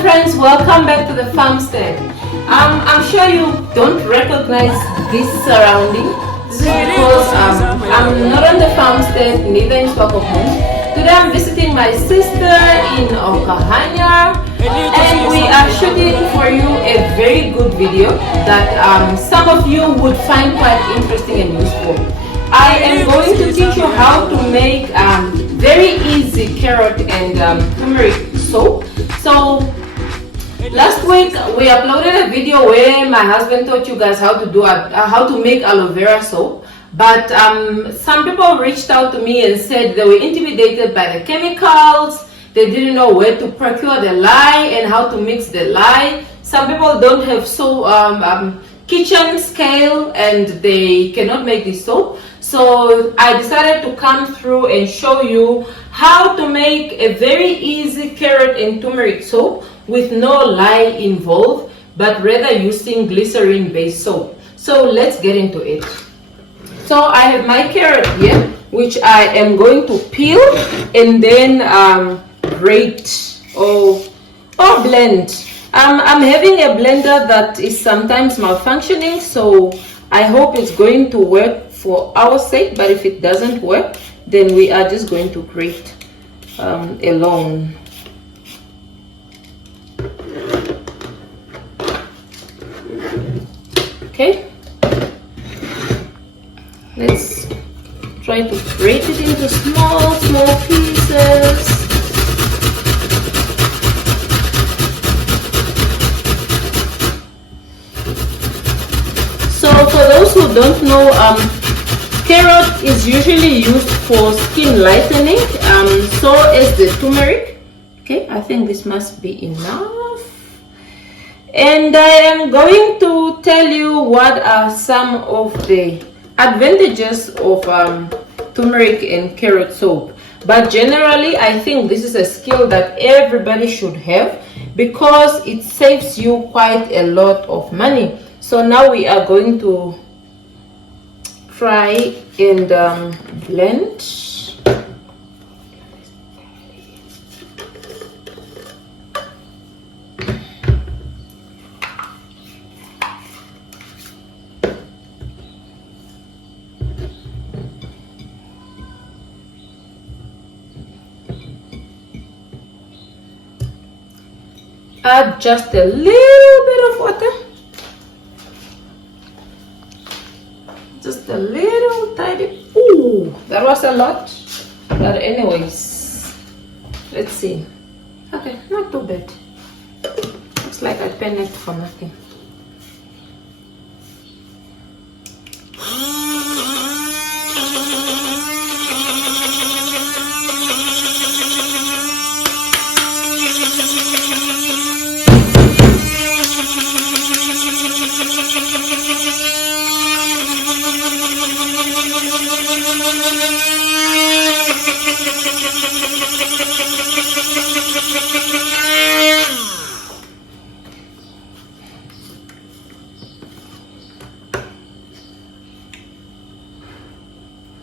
friends, welcome back to the farmstead. I'm sure you don't recognize this surrounding. This is because I'm not on the farmstead, neither in Stockholm. Today I'm visiting my sister in Okahanya, and we are shooting for you a very good video that some of you would find quite interesting and useful. I am going to teach you how to make very easy carrot and turmeric soap. So last week we uploaded a video where my husband taught you guys how to make aloe vera soap, but some people reached out to me and said they were intimidated by the chemicals. They didn't know where to procure the lye and how to mix the lye. Some people don't have kitchen scale and they cannot make this soap. So I decided to come through and show you how to make a very easy carrot and turmeric soap with no lye involved, but rather using glycerin based soap. So let's get into it. So I have my carrot here, which I am going to peel and then grate or blend. I'm having a blender that is sometimes malfunctioning, so I hope it's going to work for our sake, but if it doesn't work, then we are just going to grate alone. Okay, let's try to grate it into small pieces. So for those who don't know, carrot is usually used for skin lightening, so is the turmeric. Okay, I think this must be enough. And I am going to tell you what are some of the advantages of turmeric and carrot soap. But generally, I think this is a skill that everybody should have because it saves you quite a lot of money. So now we are going to try and blend. Add just a little bit of water. Just a little tiny. Ooh, that was a lot. But anyways, let's see. Okay, not too bad. Looks like I panicked for nothing.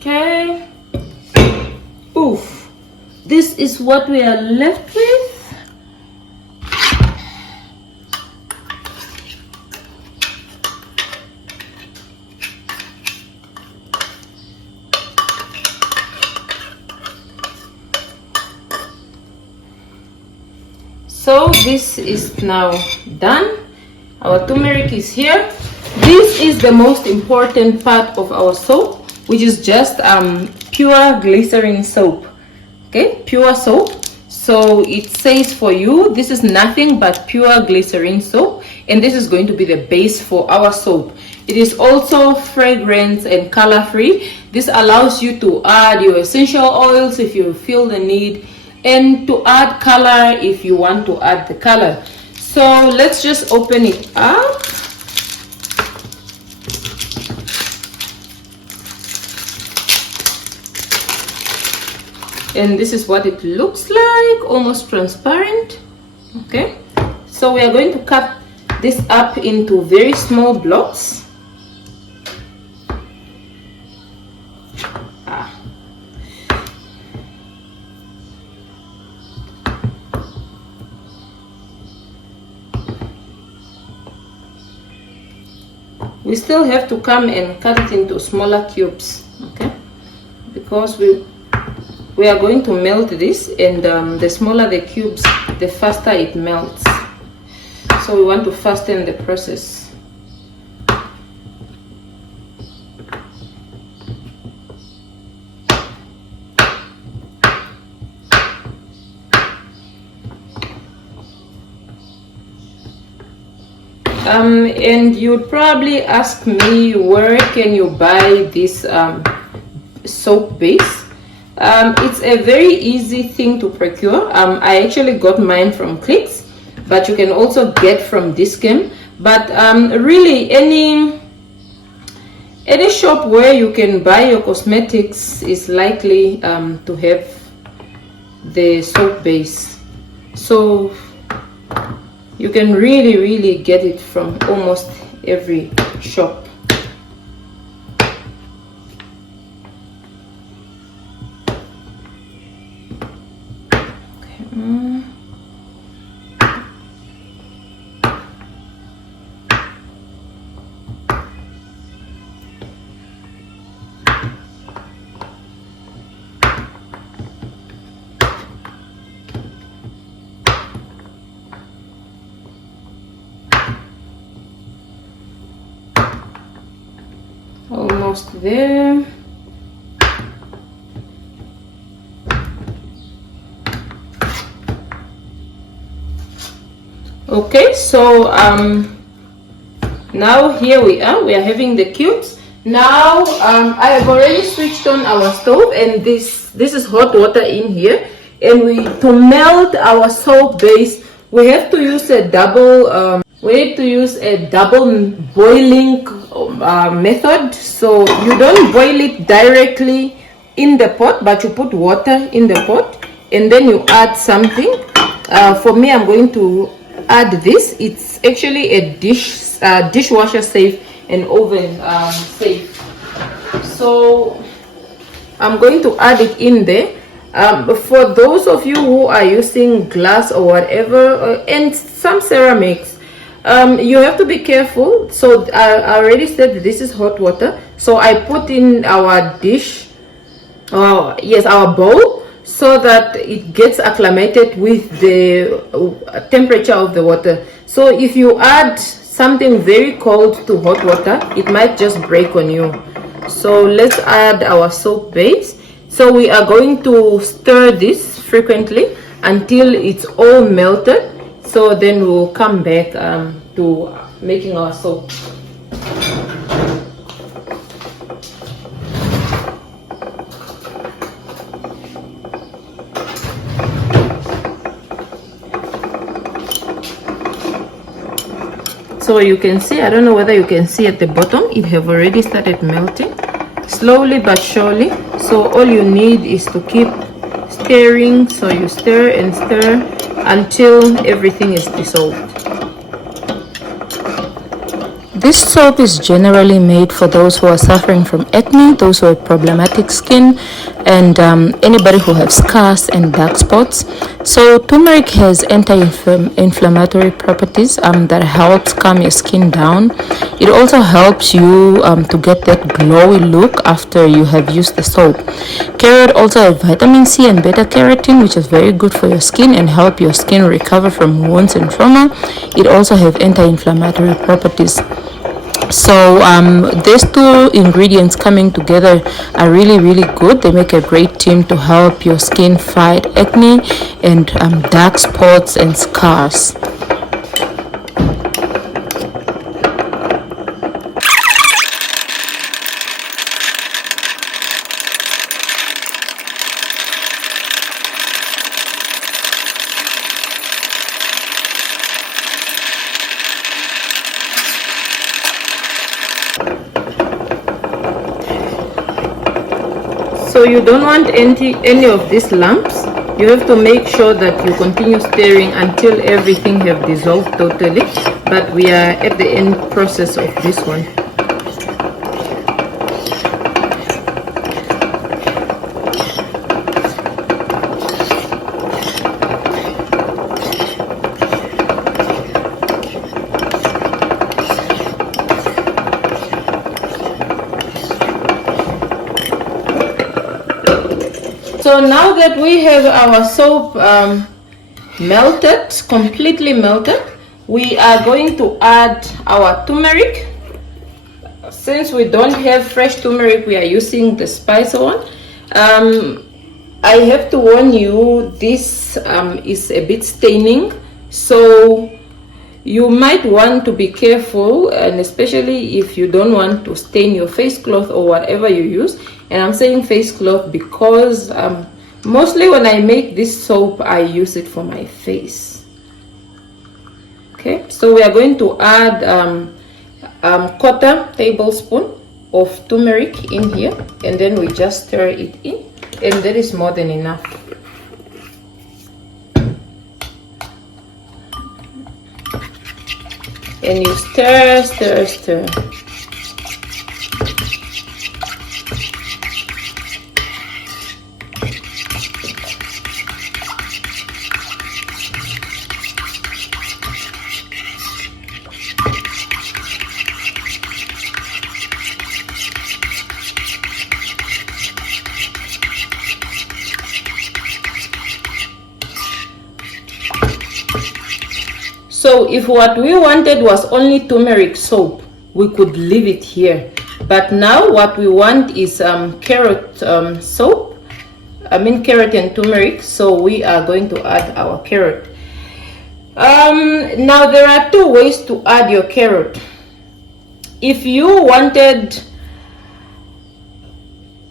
Okay. Oof. This is what we are left with. So this is now done. Our turmeric is here. This is the most important part of our soap, which is just pure glycerin soap. Okay, pure soap. So it says for you, this is nothing but pure glycerin soap, and this is going to be the base for our soap. It is also fragrance and color free. This allows you to add your essential oils if you feel the need, and to add color if you want to add the color. So let's just open it up. And this is what it looks like, almost transparent. Okay, so we are going to cut this up into very small blocks. we still have to come and cut it into smaller cubes, okay, because we are going to melt this, and the smaller the cubes, the faster it melts. So we want to fasten the process. And you'd probably ask me, where can you buy this soap base? It's a very easy thing to procure. I actually got mine from Clicks, but you can also get from Discam. But really, any shop where you can buy your cosmetics is likely to have the soap base. So you can really get it from almost every shop. Almost there. Okay, so now here we are having the cubes. Now I have already switched on our stove, and this is hot water in here, and to melt our soap base, we have to use a double boiling method. So you don't boil it directly in the pot, but you put water in the pot and then you add something. For me, I'm going to add this. It's actually a dishwasher safe and oven safe. So I'm going to add it in there. For those of you who are using glass or whatever, and some ceramics, you have to be careful. So I already said this is hot water, so I put in our dish, our bowl, so that it gets acclimated with the temperature of the water. So if you add something very cold to hot water, it might just break on you. So let's add our soap base. So we are going to stir this frequently until it's all melted. So then we'll come back to making our soap. So you can see, I don't know whether you can see at the bottom, it have already started melting slowly but surely. So all you need is to keep stirring. So you stir and stir until everything is dissolved. This soap is generally made for those who are suffering from acne, those who have problematic skin, and anybody who has scars and dark spots. So turmeric has anti-inflammatory properties that helps calm your skin down. It also helps you to get that glowy look after you have used the soap. Carrot also has vitamin C and beta carotene, which is very good for your skin and help your skin recover from wounds and trauma. It also has anti-inflammatory properties. So these two ingredients coming together are really good. They make a great team to help your skin fight acne and dark spots and scars. So you don't want any of these lumps. You have to make sure that you continue stirring until everything have dissolved totally. But we are at the end process of this one. So now that we have our soap melted, completely melted, we are going to add our turmeric. Since we don't have fresh turmeric, we are using the spice one. I have to warn you, this is a bit staining, so you might want to be careful, and especially if you don't want to stain your face cloth or whatever you use. And I'm saying face cloth because mostly when I make this soap, I use it for my face. Okay, so we are going to add 1/4 tablespoon of turmeric in here, and then we just stir it in, and that is more than enough. And you stir, stir, stir. So if what we wanted was only turmeric soap, we could leave it here. But now what we want is carrot soap. I mean carrot and turmeric. So we are going to add our carrot. Now there are two ways to add your carrot. If you wanted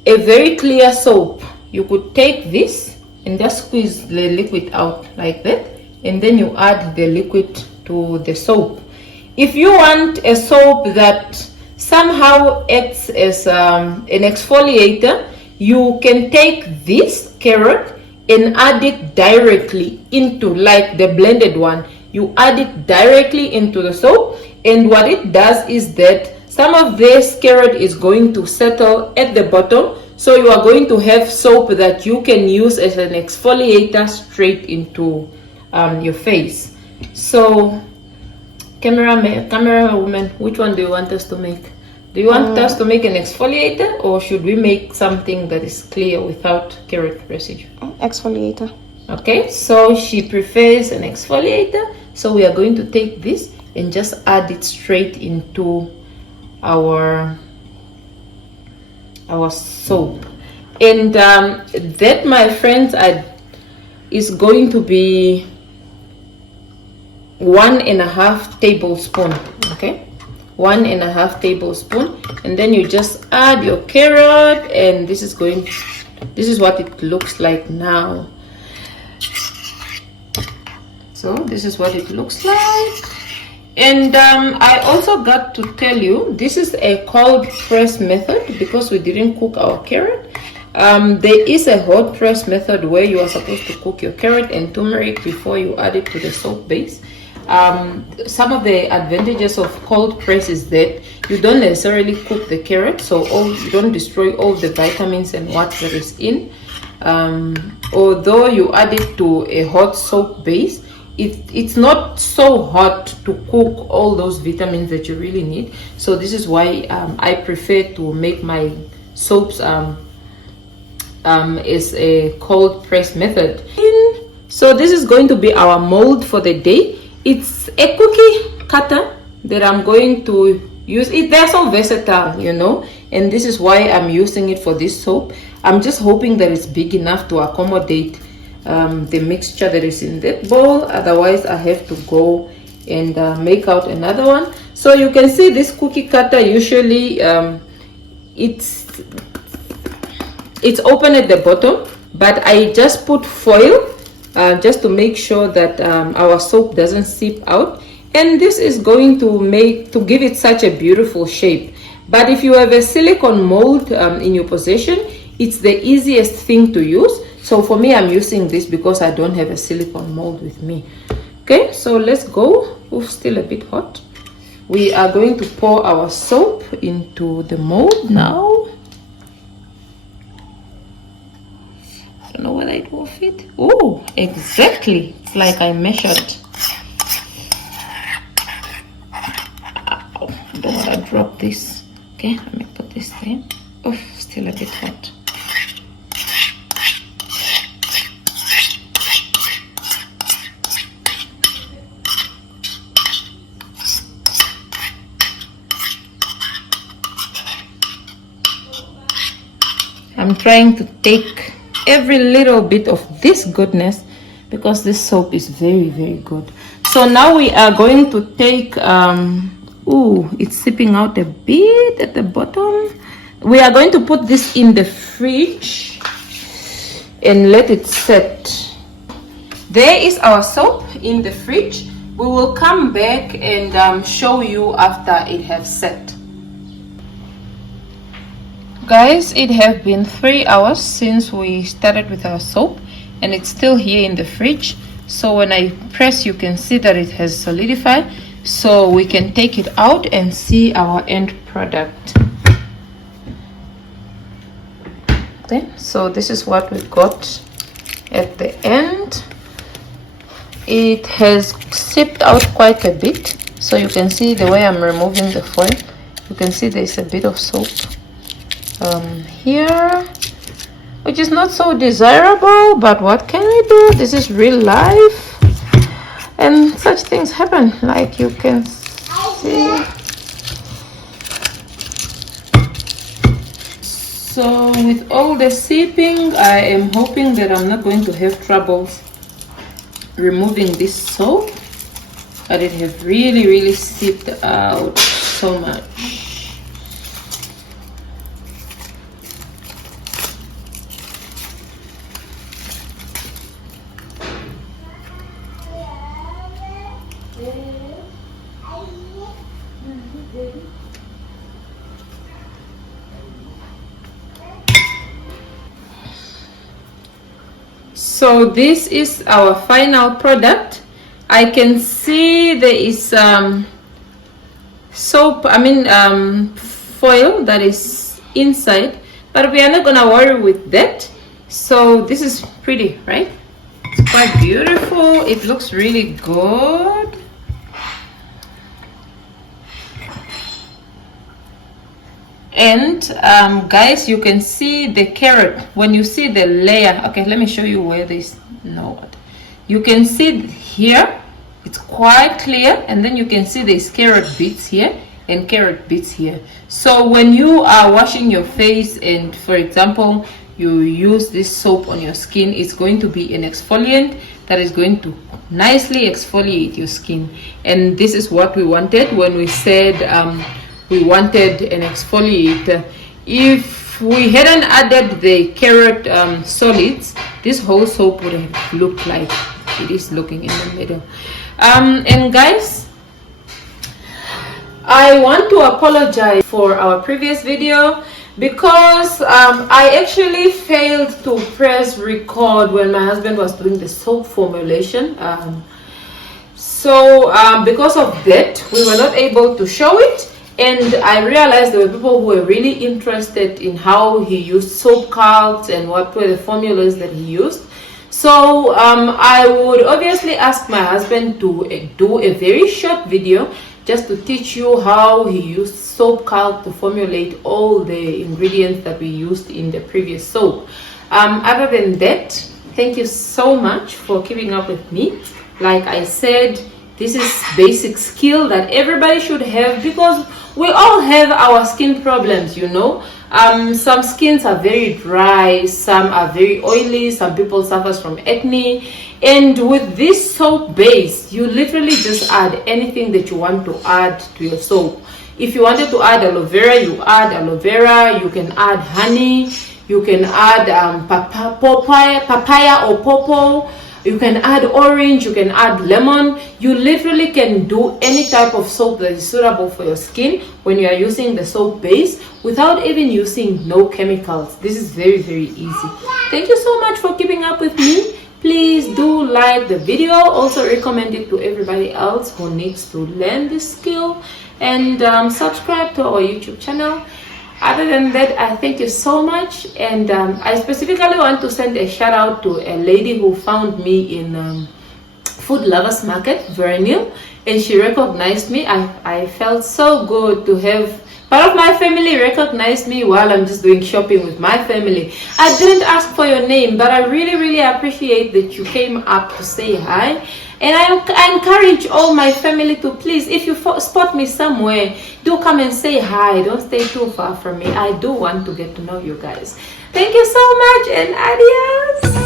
a very clear soap, you could take this and just squeeze the liquid out like that, and then you add the liquid to the soap. If you want a soap that somehow acts as an exfoliator, you can take this carrot and add it directly into, like the blended one, you add it directly into the soap, and what it does is that some of this carrot is going to settle at the bottom, so you are going to have soap that you can use as an exfoliator straight into your face. So camera woman, which one do you want us to make? Do you want us to make an exfoliator, or should we make something that is clear without carrot residue? Exfoliator. Okay, so she prefers an exfoliator, so we are going to take this and just add it straight into our soap. And that, my friends, is going to be 1.5 tablespoon. Okay, 1.5 tablespoon, and then you just add your carrot, and this is what it looks like now. So this is what it looks like. And I also got to tell you, this is a cold press method because we didn't cook our carrot. There is a hot press method where you are supposed to cook your carrot and turmeric before you add it to the soap base. Some of the advantages of cold press is that you don't necessarily cook the carrot, so you don't destroy all the vitamins and what there is in. Although you add it to a hot soap base, it's not so hot to cook all those vitamins that you really need. So this is why I prefer to make my soaps as a cold press method. So this is going to be our mold for the day. It's a cookie cutter that I'm going to use. They're so versatile, you know, and this is why I'm using it for this soap. I'm just hoping that it's big enough to accommodate the mixture that is in that bowl. Otherwise I have to go and make out another one. So you can see this cookie cutter, usually it's open at the bottom, but I just put foil just to make sure that our soap doesn't seep out, and this is going to give it such a beautiful shape. But if you have a silicone mold in your possession, it's the easiest thing to use. So for me, I'm using this because I don't have a silicone mold with me. Okay, so let's go. Ooh, still a bit hot. We are going to pour our soap into the mold now. I don't know whether it will fit. Oh, exactly like I measured. Ow, I don't want to drop this. Okay, let me put this there. Oh, still a bit hot. I'm trying to take every little bit of this goodness because this soap is very, very good. So now we are going to take, it's seeping out a bit at the bottom. We are going to put this in the fridge and let it set. There is our soap in the fridge. We will come back and show you after it has set. Guys, it has been 3 hours since we started with our soap and it's still here in the fridge. So when I press, you can see that it has solidified, so we can take it out and see our end product. Okay, so this is what we got at the end. It has seeped out quite a bit, so you can see the way I'm removing the foil. You can see there's a bit of soap here, which is not so desirable, but what can we do? This is real life and such things happen, like you can see. So with all the seeping, I am hoping that I'm not going to have troubles removing this soap, but it has really seeped out so much. So this is our final product. I can see there is soap, foil that is inside, but we are not gonna worry with that. So this is pretty, right? It's quite beautiful. It looks really good. And guys, you can see the carrot when you see the layer. Okay, let me show you where this, you can see here it's quite clear, and then you can see there's carrot bits here and carrot bits here. So when you are washing your face and, for example, you use this soap on your skin, it's going to be an exfoliant that is going to nicely exfoliate your skin. And this is what we wanted when we said we wanted an exfoliator. If we hadn't added the carrot solids, this whole soap would have looked like it is looking in the middle. And guys, I want to apologize for our previous video because I actually failed to press record when my husband was doing the soap formulation. Because of that, we were not able to show it. And I realized there were people who were really interested in how he used soap calcs and what were the formulas that he used. So I would obviously ask my husband to do a very short video just to teach you how he used soap calc to formulate all the ingredients that we used in the previous soap. Other than that, thank you so much for keeping up with me. Like I said, this is basic skill that everybody should have because we all have our skin problems, Some skins are very dry, some are very oily, some people suffer from acne. And with this soap base, you literally just add anything that you want to add to your soap. If you wanted to add aloe vera, you add aloe vera. You can add honey. You can add papaya or pawpaw. You can add orange, you can add lemon. You literally can do any type of soap that is suitable for your skin when you are using the soap base without even using no chemicals. This is very easy. Thank you so much for keeping up with me. Please do like the video. Also recommend it to everybody else who needs to learn this skill. And subscribe to our YouTube channel. Other than that, I thank you so much, and I specifically want to send a shout out to a lady who found me in Food Lovers Market, Verenil, and she recognized me. I felt so good to have part of my family recognize me while I'm just doing shopping with my family. I didn't ask for your name, but I really appreciate that you came up to say hi. And I encourage all my family to please, if you spot me somewhere, do come and say hi. Don't stay too far from me. I do want to get to know you guys. Thank you so much and adios.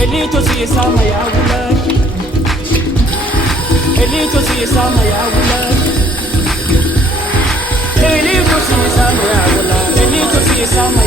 Elito si sama ya wulan, elito si sama ya wulan, elito si sama ya wulan, elito si sama